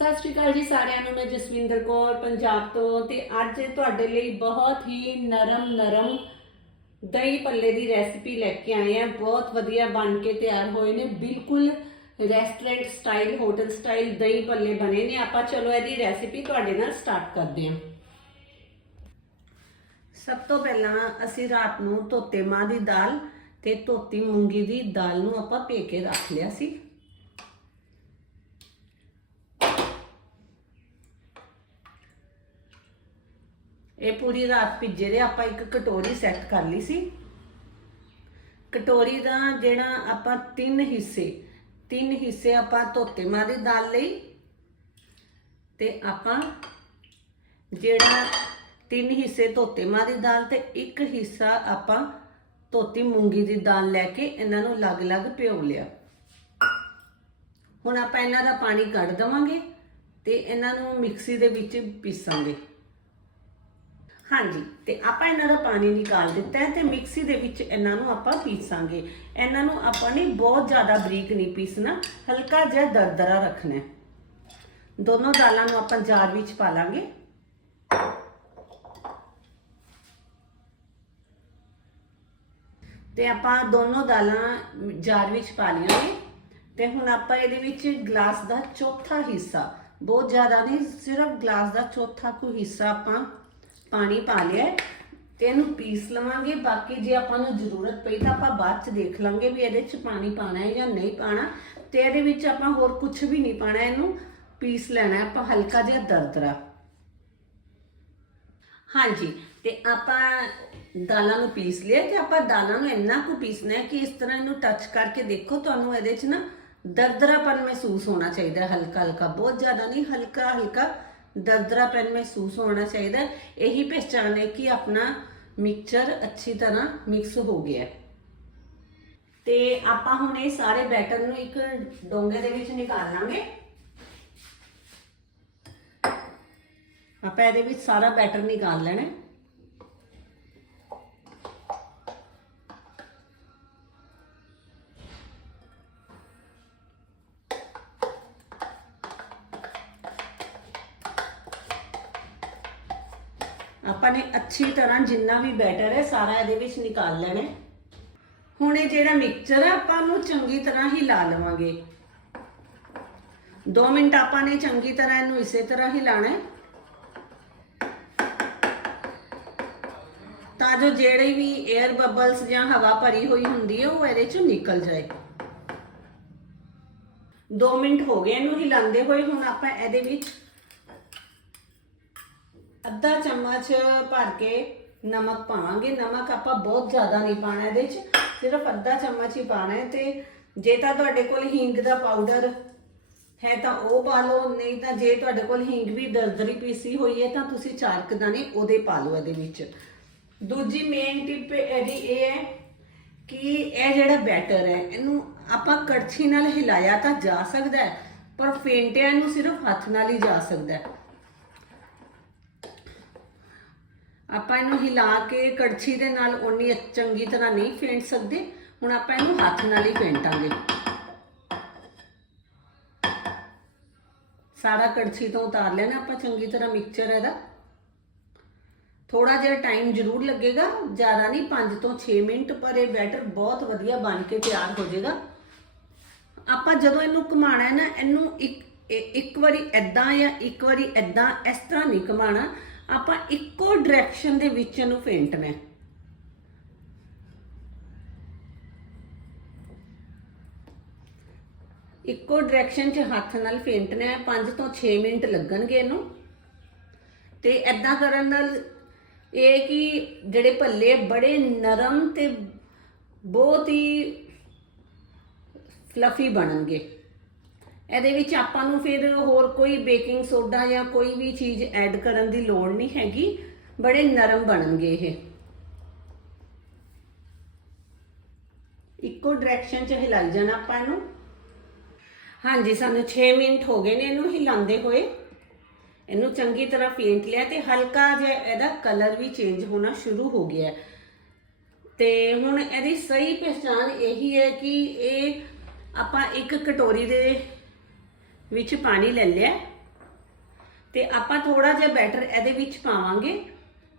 ਸਤਿ ਸ਼੍ਰੀ ਅਕਾਲ ਜੀ ਸਾਰਿਆਂ ਨੂੰ, ਮੈਂ ਜਸਵਿੰਦਰ ਕੌਰ, ਪੰਜਾਬ ਤੋਂ। ਤੇ ਅੱਜ ਤੁਹਾਡੇ ਲਈ ਬਹੁਤ ਹੀ ਨਰਮ ਨਰਮ ਦਹੀਂ ਭੱਲੇ ਦੀ ਰੈਸਿਪੀ ਲੈ ਕੇ ਆਏ ਆ ਬਹੁਤ ਵਧੀਆ ਬਣ ਕੇ ਤਿਆਰ ਹੋਏ ਨੇ। ਬਿਲਕੁਲ restaurant style, hotel style dahi bhalle ਬਣੇ ਨੇ। ਆਪਾਂ ਚਲੋ ਇਹਦੀ ਰੈਸਿਪੀ ਤੁਹਾਡੇ ਨਾਲ ਸਟਾਰਟ ਕਰਦੇ ਹਾਂ। ਸਭ ਤੋਂ ਪਹਿਲਾਂ ਅਸੀਂ ਰਾਤ ਨੂੰ ਧੋਤੇ ਮਾਂ ਦੀ ਦਾਲ ਤੇ ਧੋਤੀ ਮੂੰਗੀ ਦੀ ਦਾਲ ਨੂੰ ਆਪਾਂ ਭੇ ਕੇ ਰੱਖ ਲਿਆ ਸੀ ਇਹ ਪੂਰੀ ਰਾਤ ਭਿੱਜੇ ਦੇ, ਆਪਾਂ ਇੱਕ ਕਟੋਰੀ ਸੈੱਟ ਕਰ ਲਈ ਸੀ। ਕਟੋਰੀ ਦਾ ਜਿਹੜਾ ਆਪਾਂ ਤਿੰਨ ਹਿੱਸੇ ਤਿੰਨ ਹਿੱਸੇ ਆਪਾਂ ਧੋਤੇ ਮਾਂ ਦੀ ਦਾਲ ਲਈ। ਤੇ ਆਪਾਂ ਜਿਹੜਾ ਤਿੰਨ ਹਿੱਸੇ ਧੋਤੇ ਮਾਂ ਦੀ ਦਾਲ ਤੇ ਇੱਕ ਹਿੱਸਾ ਆਪਾਂ ਧੋਤੀ ਮੂੰਗੀ ਦੀ ਦਾਲ ਲੈ ਕੇ ਇਹਨਾਂ ਨੂੰ ਅਲੱਗ-ਅਲੱਗ ਭਿਓ ਲਿਆ। ਹੁਣ ਆਪਾਂ ਇਹਨਾਂ ਦਾ ਪਾਣੀ ਕੱਢ ਦਵਾਂਗੇ ਤੇ ਇਹਨਾਂ ਨੂੰ ਮਿਕਸੀ ਦੇ ਵਿੱਚ ਪੀਸਾਂਗੇ। ਹਾਂਜੀ, ਤੇ ਆਪਾਂ ਇਹਨਾਂ ਦਾ ਪਾਣੀ ਨਿਕਾਲ ਦਿੱਤਾ ਹੈ ਤੇ ਮਿਕਸੀ ਦੇ ਵਿੱਚ ਇਹਨਾਂ ਨੂੰ ਆਪਾਂ ਪੀਸਾਂਗੇ। ਇਹਨਾਂ ਨੂੰ ਆਪਾਂ ਨੇ ਬਹੁਤ ਜ਼ਿਆਦਾ ਬਰੀਕ ਨਹੀਂ ਪੀਸਣਾ, ਹਲਕਾ ਜਿਹਾ ਦਰਦਰਾ ਰੱਖਣਾ ਹੈ। ਦੋਨੋਂ ਦਾਲਾਂ ਨੂੰ ਆਪਾਂ ਜਾਰ ਵਿੱਚ ਪਾ ਲਾਂਗੇ। ਤੇ ਆਪਾਂ ਦੋਨੋਂ ਦਾਲਾਂ ਜਾਰ ਵਿੱਚ ਪਾ ਲਈਆਂ ਨੇ। ਤੇ ਹੁਣ ਆਪਾਂ ਇਹਦੇ ਵਿੱਚ ਗਲਾਸ ਦਾ ਚੌਥਾ ਹਿੱਸਾ, ਬਹੁਤ ਜ਼ਿਆਦਾ ਨਹੀਂ, ਸਿਰਫ ਗਲਾਸ ਦਾ ਚੌਥਾ ਕੁ ਹਿੱਸਾ ਆਪਾਂ ਪਾਣੀ ਪਾ ਲਿਆ ਹੈ ਤੇ ਇਹਨੂੰ ਪੀਸ ਲਵਾਂਗੇ। ਬਾਕੀ ਜੇ ਆਪਾਂ ਨੂੰ ਜ਼ਰੂਰਤ ਪਈ ਤਾਂ ਆਪਾਂ ਬਾਅਦ ਚ ਦੇਖ ਲਾਂਗੇ ਵੀ ਇਹਦੇ ਚ ਪਾਣੀ ਪਾਣਾ ਹੈ ਜਾਂ ਨਹੀਂ ਪਾਣਾ। ਤੇ ਇਹਦੇ ਵਿੱਚ ਆਪਾਂ ਹੋਰ ਕੁਝ ਵੀ ਨਹੀਂ ਪਾਣਾ, ਇਹਨੂੰ ਪੀਸ ਲੈਣਾ ਆਪਾਂ ਹਲਕਾ ਜਿਹਾ ਦਰਦਰਾ ਹਾਂਜੀ, ਤੇ ਆਪਾਂ ਦਾਲਾਂ ਨੂੰ ਪੀਸ ਲਿਆ ਤੇ ਆਪਾਂ ਦਾਲਾਂ ਨੂੰ ਇੰਨਾ ਕੁ ਪੀਸਣਾ ਹੈ ਕਿ ਇਸ ਤਰ੍ਹਾਂ ਇਹਨੂੰ ਟੱਚ ਕਰਕੇ ਦੇਖੋ, ਤੁਹਾਨੂੰ ਇਹਦੇ 'ਚ ਨਾ ਦਰਦਰਾਪਨ ਮਹਿਸੂਸ ਹੋਣਾ ਚਾਹੀਦਾ ਹਲਕਾ ਹਲਕਾ ਬਹੁਤ ਜ਼ਿਆਦਾ ਨਹੀਂ ਹਲਕਾ ਹਲਕਾ ਦਰਦਰਾਪਨ ਮਹਿਸੂਸ ਹੋਣਾ ਚਾਹੀਦਾ ਹੈ। ਇਹੀ ਪਹਿਚਾਨ ਹੈ ਕਿ ਆਪਣਾ ਮਿਕਸਚਰ ਅੱਛੀ ਤਰ੍ਹਾਂ ਮਿਕਸ ਹੋ ਗਿਆ ਹੈ ਤੇ ਆਪਾਂ ਹੁਣ ਇਹ ਸਾਰੇ ਬੈਟਰ ਨੂੰ ਇੱਕ ਡੋਂਗੇ ਦੇ ਵਿੱਚ ਨਿਕਾਲ ਲਾਂਗੇ ਆਪਾਂ ਇਹਦੇ ਵਿੱਚ ਸਾਰਾ ਬੈਟਰ ਨਿਕਾਲ ਲੈਣਾ ਹੈ। ਆਪਾਂ ਨੇ ਅੱਛੀ ਤਰ੍ਹਾਂ ਜਿੰਨਾ ਵੀ ਬੈਟਰ ਹੈ, ਸਾਰਾ ਇਹਦੇ ਵਿੱਚ ਨਿਕਾਲ ਲੈਣਾ ਹੈ। ਹੁਣ ਇਹ ਜਿਹੜਾ ਮਿਕਸਚਰ ਹੈ, ਆਪਾਂ ਨੂੰ ਚੰਗੀ ਤਰ੍ਹਾਂ ਹਿਲਾ ਲਵਾਂਗੇ। 2 ਮਿੰਟ ਆਪਾਂ ਨੇ ਚੰਗੀ ਤਰ੍ਹਾਂ ਇਹਨੂੰ ਇਸੇ ਤਰ੍ਹਾਂ ਹਿਲਾਣਾ ਹੈ। ਤਾਂ ਜੋ ਜਿਹੜੇ ਵੀ 에ਅਰ ਬਬਲਸ ਜਾਂ ਹਵਾ ਭਰੀ ਹੋਈ ਹੁੰਦੀ ਹੈ, ਉਹ ਇਹਦੇ ਚੋਂ ਨਿਕਲ ਜਾਏ। 2 ਮਿੰਟ ਹੋ ਗਏ ਇਹਨੂੰ ਹਿਲਾਉਂਦੇ ਹੋਏ, ਹੁਣ ਆਪਾਂ ਇਹਦੇ ਵਿੱਚ ਅੱਧਾ ਚਮਚ ਭਰ ਕੇ ਨਮਕ ਪਾਵਾਂਗੇ। ਨਮਕ ਆਪਾਂ ਬਹੁਤ ਜ਼ਿਆਦਾ ਨਹੀਂ ਪਾਣਾ ਇਹਦੇ ਵਿੱਚ ਸਿਰਫ ਅੱਧਾ ਚਮਚ ਹੀ ਪਾਣਾ ਹੈ ਤੇ ਜੇ ਤਾਂ ਤੁਹਾਡੇ ਕੋਲ ਹਿੰਗ ਦਾ ਪਾਊਡਰ ਹੈ ਤਾਂ ਉਹ ਪਾ ਲਓ, ਨਹੀਂ ਤਾਂ ਜੇ ਤੁਹਾਡੇ ਕੋਲ ਹਿੰਗ ਵੀ ਦਰਦਰੀ ਪੀਸੀ ਹੋਈ ਹੈ ਤਾਂ ਤੁਸੀਂ ਚਾਰਕ ਕੁ ਦਾਣੇ ਉਹਦੇ ਪਾ ਲਓ ਇਹਦੇ ਵਿੱਚ। ਦੂਜੀ ਮੇਨ ਟਿਪ ਇਹਦੀ ਇਹ ਹੈ ਕਿ ਇਹ ਜਿਹੜਾ ਬੈਟਰ ਹੈ, ਇਹਨੂੰ ਆਪਾਂ ਕੜਛੀ ਨਾਲ ਹਿਲਾਇਆ ਤਾਂ ਜਾ ਸਕਦਾ ਹੈ, ਪਰ ਫੇਂਟਿਆ ਇਹਨੂੰ ਸਿਰਫ ਹੱਥ ਨਾਲ ਹੀ ਜਾ ਸਕਦਾ ਹੈ। ਆਪਾਂ ਇਹਨੂੰ ਹਿਲਾ ਕੇ ਕੜਛੀ ਦੇ ਨਾਲ ਓਨੀ ਚੰਗੀ ਤਰ੍ਹਾਂ ਨਹੀਂ ਫੇਂਟ ਸਕਦੇ। ਹੁਣ ਆਪਾਂ ਇਹਨੂੰ ਹੱਥ ਨਾਲ ਹੀ ਫੇਂਟਾਂਗੇ। ਸਾਰਾ ਕੜਛੀ ਤੋਂ ਉਤਾਰ ਲੈਣਾ ਆਪਾਂ, ਚੰਗੀ ਤਰ੍ਹਾਂ ਮਿਕਸਚਰ ਇਹਦਾ। ਥੋੜਾ ਜਿਹਾ ਟਾਈਮ ਜ਼ਰੂਰ ਲੱਗੇਗਾ, ਜ਼ਿਆਦਾ ਨਹੀਂ 5 ਤੋਂ 6 ਮਿੰਟ, ਪਰ ਇਹ ਬੈਟਰ ਬਹੁਤ ਵਧੀਆ ਬਣ ਕੇ ਤਿਆਰ ਹੋ ਜਾਏਗਾ। ਆਪਾਂ ਜਦੋਂ ਇਹਨੂੰ ਘੁਮਾਣਾ ਹੈ ਨਾ, ਇਹਨੂੰ ਇੱਕ ਇੱਕ ਵਾਰੀ ਐਦਾਂ ਜਾਂ ਇੱਕ ਵਾਰੀ ਐਦਾਂ ਇਸ ਤਰ੍ਹਾਂ ਨਹੀਂ ਘੁਮਾਣਾ। ਆਪਾਂ ਇੱਕੋ ਡਾਇਰੈਕਸ਼ਨ ਦੇ ਵਿੱਚ ਇਹਨੂੰ ਫੇਂਟਣਾ ਹੈ ਇੱਕੋ ਡਾਇਰੈਕਸ਼ਨ 'ਚ ਹੱਥ ਨਾਲ ਫੇਂਟਣਾ ਹੈ 5 ਤੋਂ 6 ਮਿੰਟ ਲੱਗਣਗੇ ਇਹਨੂੰ। ਤੇ ਐਦਾਂ ਕਰਨ ਨਾਲ ਇਹ ਕਿ ਜਿਹੜੇ ਭੱਲੇ ਬੜੇ ਨਰਮ ਤੇ ਬਹੁਤ ਹੀ ਫਲਫੀ ਬਣਨਗੇ। ਇਹਦੇ ਵਿੱਚ ਆਪਾਂ ਨੂੰ ਫਿਰ ਹੋਰ ਕੋਈ ਬੇਕਿੰਗ ਸੋਡਾ ਜਾਂ ਕੋਈ ਵੀ ਚੀਜ਼ ਐਡ ਕਰਨ ਦੀ ਲੋੜ ਨਹੀਂ ਹੈਗੀ। ਬੜੇ ਨਰਮ ਬਣਨਗੇ ਇਹ। ਇੱਕੋ ਡਾਇਰੈਕਸ਼ਨ 'ਚ ਹਿਲਾਈ ਜਾਣਾ ਆਪਾਂ ਇਹਨੂੰ। ਹਾਂਜੀ, ਸਾਨੂੰ 6 ਮਿੰਟ ਹੋ ਗਏ ਨੇ ਇਹਨੂੰ ਹਿਲਾਉਂਦੇ ਹੋਏ। ਇਹਨੂੰ ਚੰਗੀ ਤਰ੍ਹਾਂ ਪੇਂਟ ਲਿਆ ਤੇ ਹਲਕਾ ਜਿਹਾ ਇਹਦਾ ਕਲਰ ਵੀ ਚੇਂਜ ਹੋਣਾ ਸ਼ੁਰੂ ਹੋ ਗਿਆ ਹੈ। ਤੇ ਹੁਣ ਇਹਦੀ ਸਹੀ ਪਛਾਣ ਇਹੀ ਹੈ ਕਿ ਇਹ ਆਪਾਂ ਇੱਕ ਕਟੋਰੀ ਦੇ ਵਿੱਚ ਪਾਣੀ ਲੈ ਲਿਆ। ਤੇ ਆਪਾਂ ਥੋੜਾ ਜਿਹਾ ਬੈਟਰ ਇਹਦੇ ਵਿੱਚ ਪਾਵਾਂਗੇ।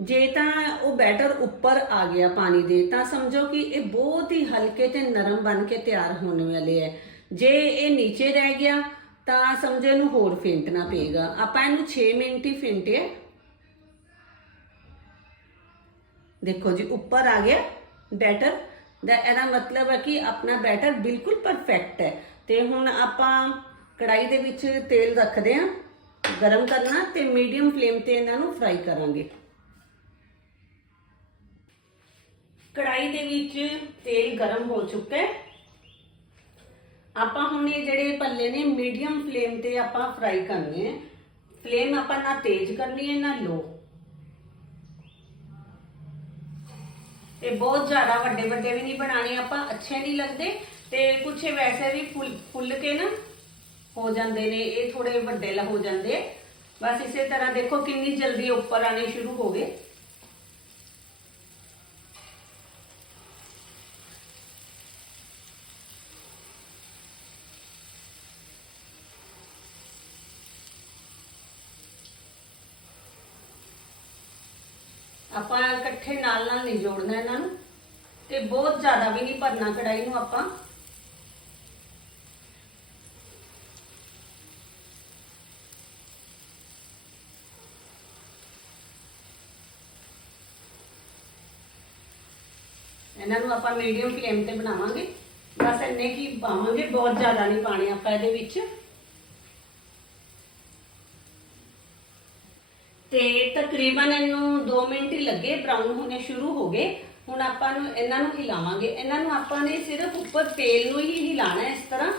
ਜੇ ਤਾਂ ਉਹ ਬੈਟਰ ਉੱਪਰ ਆ ਗਿਆ ਪਾਣੀ ਦੇ, ਤਾਂ ਸਮਝੋ ਕਿ ਇਹ ਬਹੁਤ ਹੀ ਹਲਕੇ ਤੇ ਨਰਮ ਬਣ ਕੇ ਤਿਆਰ ਹੋਣ ਵਾਲੇ ਹੈ ਜੇ ਇਹ ਨੀਚੇ ਰਹਿ ਗਿਆ, ਤਾਂ ਸਮਝੋ ਇਹਨੂੰ ਹੋਰ ਫੇਂਟਣਾ ਪਏਗਾ। ਆਪਾਂ ਇਹਨੂੰ 6 ਮਿੰਟ ਹੀ ਫੇਂਟਿਆ ਦੇਖੋ ਜੀ, ਉੱਪਰ ਆ ਗਿਆ ਬੈਟਰ। ਦਾ ਇਹਦਾ ਮਤਲਬ ਹੈ ਕਿ ਆਪਣਾ ਬੈਟਰ ਬਿਲਕੁਲ ਪਰਫੈਕਟ ਹੈ। ਤੇ ਹੁਣ ਆਪਾਂ ਕੜਾਈ ਦੇ ਵਿੱਚ ਤੇਲ ਰੱਖਦੇ ਹਾਂ ਗਰਮ ਕਰਨਾ ਤੇ ਮੀਡੀਅਮ ਫਲੇਮ ਤੇ ਇਹਨਾਂ ਨੂੰ ਫਰਾਈ ਕਰਾਂਗੇ। ਕੜਾਈ ਦੇ ਵਿੱਚ ਤੇਲ ਗਰਮ ਹੋ ਚੁੱਕਾ ਹੈ। ਆਪਾਂ ਹੁਣ ਇਹ ਜਿਹੜੇ ਭੱਲੇ ਨੇ, ਮੀਡੀਅਮ ਫਲੇਮ ਤੇ ਆਪਾਂ ਫਰਾਈ ਕਰਨੇ ਆ। ਫਲੇਮ ਆਪਾਂ ਨਾ ਤੇਜ਼ ਕਰਨੀ ਹੈ, ਨਾ ਲੋ। ਤੇ ਬਹੁਤ ਜ਼ਿਆਦਾ ਵੱਡੇ ਵੱਡੇ ਵੀ ਨਹੀਂ ਬਣਾਣੇ ਆਪਾਂ ਅੱਛੇ ਨਹੀਂ ਲੱਗਦੇ। ਤੇ ਕੁਛ ਵੈਸੇ ਵੀ ਫੁੱਲ ਫੁੱਲ ਕੇ ਨਾ ਹੋ ਜਾਂਦੇ ਨੇ, ਇਹ ਥੋੜੇ ਵੱਡੇ ਹੋ ਜਾਂਦੇ ਬਸ ਇਸੇ ਤਰ੍ਹਾਂ ਦੇਖੋ ਕਿੰਨੀ ਜਲਦੀ ਉੱਪਰ ਆਣੇ ਸ਼ੁਰੂ ਹੋ ਗਏ। ਆਪਾਂ ਇਕੱਠੇ ਨਾਲ ਨਾਲ ਨਹੀਂ ਜੋੜਨਾ ਇਹਨਾਂ ਨੂੰ, ਤੇ ਬਹੁਤ ਜ਼ਿਆਦਾ ਵੀ ਨਹੀਂ ਭਰਨਾ ਕੜਾਈ ਨੂੰ ਆਪਾਂ। ਇਹਨਾਂ ਨੂੰ ਆਪਾਂ ਮੀਡੀਅਮ ਫਲੇਮ ਤੇ ਬਣਾਵਾਂਗੇ। ਬਸ ਇੰਨੇ ਕੀ ਪਾਵਾਂਗੇ, ਬਹੁਤ ਜ਼ਿਆਦਾ ਨਹੀਂ ਪਾਣੀ ਆਪਾਂ ਇਹਦੇ ਵਿੱਚ। ਤੇ ਤਕਰੀਬਨ ਇਹਨੂੰ 2 ਮਿੰਟ ਹੀ ਲੱਗੇ ਬ੍ਰਾਊਨ ਹੋਣੇ ਸ਼ੁਰੂ ਹੋ ਗਏ। ਹੁਣ ਆਪਾਂ ਨੂੰ ਇਹਨਾਂ ਨੂੰ ਹਿਲਾਵਾਂਗੇ। ਇਹਨਾਂ ਨੂੰ ਆਪਾਂ ਨੇ ਸਿਰਫ ਉੱਪਰ ਤੇਲ ਨੂੰ ਹੀ ਹਿਲਾਣਾ ਇਸ ਤਰ੍ਹਾਂ।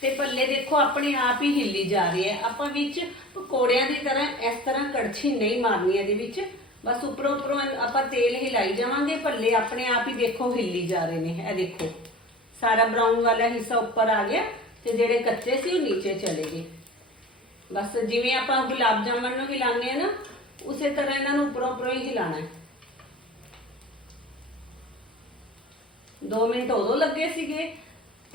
ਤੇ ਪੱਲੇ ਦੇਖੋ, ਆਪਣੇ ਆਪ ਹੀ ਹਿੱਲੀ ਜਾ ਰਹੀ ਹੈ। ਆਪਾਂ ਵਿੱਚ ਪਕੌੜਿਆਂ ਦੀ ਤਰ੍ਹਾਂ ਇਸ ਤਰ੍ਹਾਂ ਕੜਛੀ ਨਹੀਂ ਮਾਰਨੀ ਇਹਦੇ ਵਿੱਚ। ਬਸ ਉੱਪਰੋਂ ਉੱਪਰੋਂ ਆਪਾਂ ਤੇਲ ਹਿਲਾਈ ਜਾਵਾਂਗੇ ਪੱਲੇ ਆਪਣੇ ਆਪ ਹੀ ਦੇਖੋ ਹਿੱਲੀ ਜਾ ਰਹੇ ਨੇ, ਇਹ ਦੇਖੋ। ਸਾਰਾ ਬ੍ਰਾਊਨ ਵਾਲਾ ਹਿੱਸਾ ਉੱਪਰ ਆ ਗਿਆ ਤੇ ਜਿਹੜੇ ਕੱਚੇ ਸੀ ਉਹ ਨੀਚੇ ਚਲੇ ਗਏ। ਬਸ ਜਿਵੇਂ ਆਪਾਂ ਗੁਲਾਬ ਜਾਮਨ ਨੂੰ ਹਿਲਾਉਂਦੇ ਆ ਨਾ, ਉਸੇ ਤਰ੍ਹਾਂ ਇਹਨਾਂ ਨੂੰ ਉੱਪਰੋਂ ਉੱਪਰੋਂ ਹੀ ਹਿਲਾਣਾ ਹੈ। 2 ਮਿੰਟ ਉਦੋਂ ਲੱਗੇ ਸੀਗੇ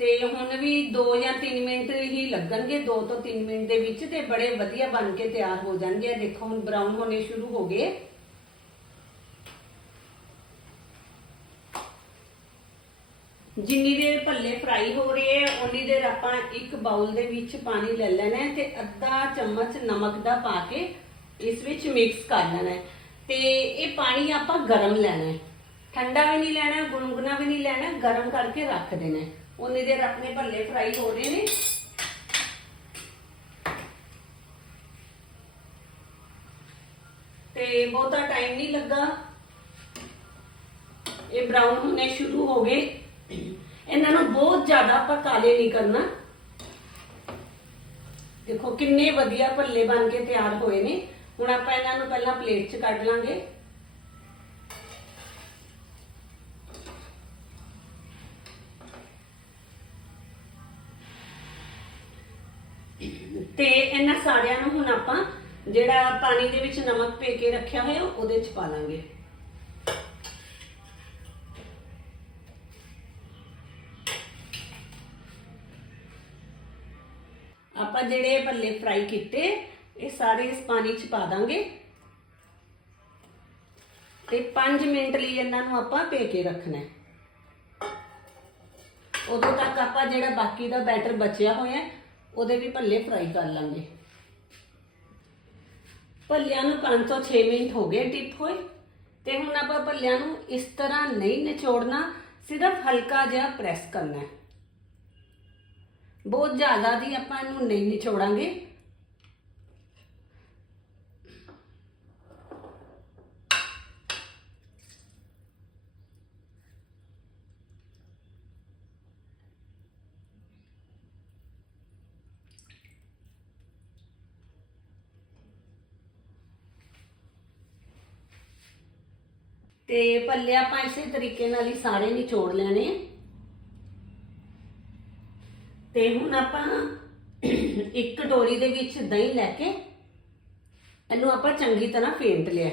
ਤੇ ਹੁਣ ਵੀ 2 ਜਾਂ 3 ਮਿੰਟ ਹੀ ਲੱਗਣਗੇ 2 ਤੋਂ 3 ਮਿੰਟ ਦੇ ਵਿੱਚ ਤੇ ਬੜੇ ਵਧੀਆ ਬਣ ਕੇ ਤਿਆਰ ਹੋ ਜਾਣਗੇ। ਦੇਖੋ ਹੁਣ ਬਰਾਊਨ ਹੋਣੇ ਸ਼ੁਰੂ ਹੋ ਗਏ। ਜਿੰਨੀ ਦੇਰ ਭੱਲੇ ਫਰਾਈ ਹੋ ਰਹੇ ਹੈ ਉਨੀ ਦੇਰ ਆਪਾਂ ਇੱਕ ਬਾਉਲ ਦੇ ਵਿੱਚ ਪਾਣੀ ਲੈ ਲੈਣਾ ਹੈ ਤੇ ਅੱਧਾ ਚਮਚ ਨਮਕ ਦਾ ਪਾ ਕੇ ਇਸ ਵਿੱਚ ਮਿਕਸ ਕਰ ਲੈਣਾ ਹੈ। ਤੇ ਇਹ ਪਾਣੀ ਆਪਾਂ ਗਰਮ ਲੈਣਾ ਹੈ। ਠੰਡਾ ਵੀ ਨਹੀਂ ਲੈਣਾ ਗੁਨਗੁਨਾ ਵੀ ਨਹੀਂ ਲੈਣਾ, ਗਰਮ ਕਰਕੇ ਰੱਖ ਦੇਣਾ ਉਨੀ ਦੇਰ ਆਪਣੇ ਭੱਲੇ ਫਰਾਈ ਹੋ ਰਹੇ ਨੇ। ਤੇ ਬਹੁਤਾ ਟਾਈਮ ਨਹੀਂ ਲੱਗਾ। ਇਹ ਬ੍ਰਾਊਨ ਹੋਣੇ ਸ਼ੁਰੂ ਹੋ ਗਏ। ਇਹਨਾਂ ਨੂੰ ਬਹੁਤ ਜ਼ਿਆਦਾ ਆਪਾਂ ਕਾਲੇ ਨਹੀਂ ਕਰਨਾ। ਦੇਖੋ, ਕਿੰਨੇ ਵਧੀਆ ਭੱਲੇ ਬਣ ਕੇ ਤਿਆਰ ਹੋਏ ਨੇ। ਹੁਣ ਆਪਾਂ ਇਹਨਾਂ ਨੂੰ ਪਹਿਲਾਂ ਪਲੇਟ 'ਚ ਕੱਢ ਲਾਂਗੇ। ਤੇ ਇਹਨਾਂ ਸਾਰਿਆਂ ਨੂੰ ਹੁਣ ਆਪਾਂ ਜਿਹੜਾ ਪਾਣੀ ਦੇ ਵਿੱਚ ਨਮਕ ਪੇ ਕੇ ਰੱਖਿਆ ਹੋਇਆ, ਉਹਦੇ 'ਚ ਪਾ ਲਾਂਗੇ। ਆਪਾਂ ਜਿਹੜੇ ਭੱਲੇ ਫਰਾਈ ਕੀਤੇ, ਇਹ ਸਾਰੇ ਇਸ ਪਾਣੀ 'ਚ ਪਾ ਦਾਂਗੇ। ਤੇ 5 ਮਿੰਟ ਲਈ ਇਹਨਾਂ ਨੂੰ ਆਪਾਂ ਭੇ ਕੇ ਰੱਖਣਾ ਹੈ। ਉਦੋਂ ਤੱਕ ਆਪਾਂ ਜਿਹੜਾ ਬਾਕੀ ਦਾ ਬੈਟਰ ਬਚਿਆ ਹੋਇਆ, ਉਹਦੇ ਵੀ ਭੱਲੇ ਫਰਾਈ ਕਰ ਲਾਂਗੇ। ਭੱਲਿਆਂ ਨੂੰ 5 ਤੋਂ 6 ਮਿੰਟ ਹੋ ਗਏ ਟਿਪ ਹੋਏ, ਤੇ ਹੁਣ ਆਪਾਂ ਭੱਲਿਆਂ ਨੂੰ ਇਸ ਤਰ੍ਹਾਂ ਨਹੀਂ ਨਿਚੋੜਨਾ, ਸਿਰਫ ਹਲਕਾ ਜਿਹਾ ਪ੍ਰੈਸ ਕਰਨਾ ਹੈ। ਬਹੁਤ ਜ਼ਿਆਦਾ ਦੀ ਆਪਾਂ ਇਹਨੂੰ ਨਹੀਂ ਨਿਚੋੜਾਂਗੇ। ਤੇ ਪੱਲੇ ਆਪਾਂ ਇਸੇ ਤਰੀਕੇ ਨਾਲ ਹੀ ਸਾਰੇ ਨਿਚੋੜ ਲੈਣੇ ਆ। ਤੇ ਹੁਣ ਆਪਾਂ ਇੱਕ ਕਟੋਰੀ ਦੇ ਵਿੱਚ ਦਹੀਂ ਲੈ ਕੇ ਇਹਨੂੰ ਆਪਾਂ ਚੰਗੀ ਤਰ੍ਹਾਂ ਫੇਂਟ ਲਿਆ।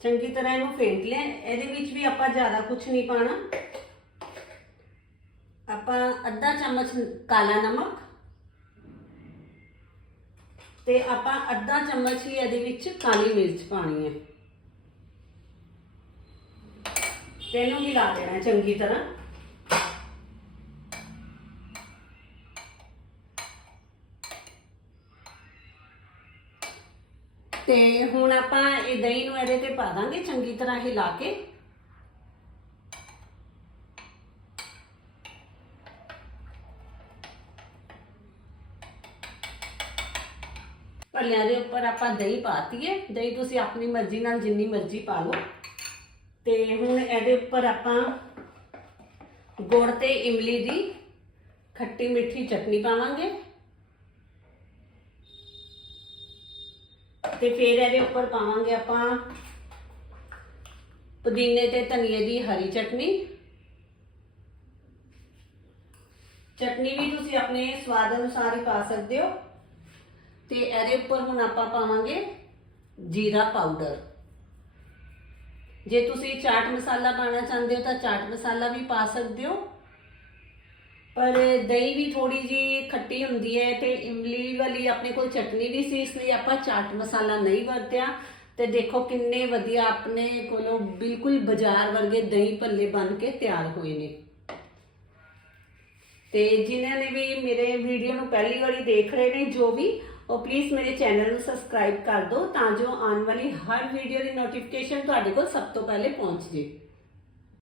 ਚੰਗੀ ਤਰ੍ਹਾਂ ਇਹਨੂੰ ਫੇਂਟ ਲਿਆ। ਇਹਦੇ ਵਿੱਚ ਵੀ ਆਪਾਂ ਜ਼ਿਆਦਾ ਕੁਝ ਨਹੀਂ ਪਾਣਾ ਆਪਾਂ ਅੱਧਾ ਚਮਚ ਕਾਲਾ ਨਮਕ ਤੇ ਆਪਾਂ ਅੱਧਾ ਚਮਚ ਹੀ ਇਹਦੇ ਵਿੱਚ ਕਾਲੀ ਮਿਰਚ ਪਾਣੀ ਹੈ। ਤੇ ਇਹਨੂੰ ਮਿਲਾ ਦੇਣਾ ਚੰਗੀ ਤਰ੍ਹਾਂ। ਤੇ ਹੁਣ ਆਪਾਂ ਇਹ ਦਹੀਂ ਨੂੰ ਇਹਦੇ ਤੇ ਪਾ ਦਾਂਗੇ, ਚੰਗੀ ਤਰ੍ਹਾਂ ਹਿਲਾ ਕੇ। ਭਲਿਆਂ ਦੇ ਉੱਪਰ ਆਪਾਂ ਦਹੀਂ ਪਾਤੀ ਹੈ ਦਹੀਂ ਤੁਸੀਂ ਆਪਣੀ ਮਰਜ਼ੀ ਨਾਲ ਜਿੰਨੀ ਮਰਜ਼ੀ ਪਾ ਲਓ। ਤੇ ਹੁਣ ਇਹਦੇ ਉੱਪਰ ਆਪਾਂ ਗੁੜ ਤੇ ਇਮਲੀ ਦੀ ਖੱਟੀ ਮਿੱਠੀ ਚਟਨੀ ਪਾਵਾਂਗੇ। ਤੇ ਫਿਰ ਇਹਦੇ ਉੱਪਰ ਪਾਵਾਂਗੇ ਆਪਾਂ ਪੁਦੀਨੇ ਤੇ ਧਨੀਏ ਦੀ ਹਰੀ ਚਟਨੀ। ਚਟਨੀ ਵੀ ਤੁਸੀਂ ਆਪਣੇ ਸਵਾਦ ਅਨੁਸਾਰ ਹੀ ਪਾ ਸਕਦੇ ਹੋ। ਤੇ ਇਹਦੇ ਉੱਪਰ ਹੁਣ ਆਪਾਂ ਪਾਵਾਂਗੇ ਜੀਰਾ ਪਾਊਡਰ। ਜੇ ਤੁਸੀਂ ਚਾਟ ਮਸਾਲਾ ਪਾਣਾ ਚਾਹੁੰਦੇ ਹੋ ਤਾਂ ਚਾਟ ਮਸਾਲਾ ਵੀ ਪਾ ਸਕਦੇ ਹੋ। ਪਰ ਦਹੀਂ ਵੀ ਥੋੜੀ ਜੀ ਖੱਟੀ ਹੁੰਦੀ ਹੈ ਤੇ ਇਮਲੀ ਵਾਲੀ ਆਪਣੇ ਕੋਲ ਚਟਨੀ ਵੀ ਸੀ, ਇਸ ਲਈ ਆਪਾਂ ਚਾਟ ਮਸਾਲਾ ਨਹੀਂ ਵਰਤਿਆ। ਤੇ ਦੇਖੋ ਕਿੰਨੇ ਵਧੀਆ ਆਪਣੇ ਕੋਲੋਂ ਬਿਲਕੁਲ ਬਾਜ਼ਾਰ ਵਰਗੇ ਦਹੀਂ ਭੱਲੇ ਬਣ ਕੇ ਤਿਆਰ ਹੋਏ ਨੇ। ਤੇ ਜਿਨ੍ਹਾਂ ਨੇ ਵੀ ਮੇਰੇ ਵੀਡੀਓ ਨੂੰ ਪਹਿਲੀ ਵਾਰੀ ਦੇਖ ਰਹੇ ਨੇ, ਜੋ ਵੀ, ਉਹ ਪਲੀਜ਼ ਮੇਰੇ ਚੈਨਲ ਨੂੰ ਸਬਸਕ੍ਰਾਈਬ ਕਰ ਦਿਓ ਤਾਂ ਜੋ ਆਉਣ ਵਾਲੀ ਹਰ ਵੀਡੀਓ ਦੀ ਨੋਟੀਫਿਕੇਸ਼ਨ ਤੁਹਾਡੇ ਕੋਲ ਸਭ ਤੋਂ ਪਹਿਲੇ ਪਹੁੰਚ ਜੇ।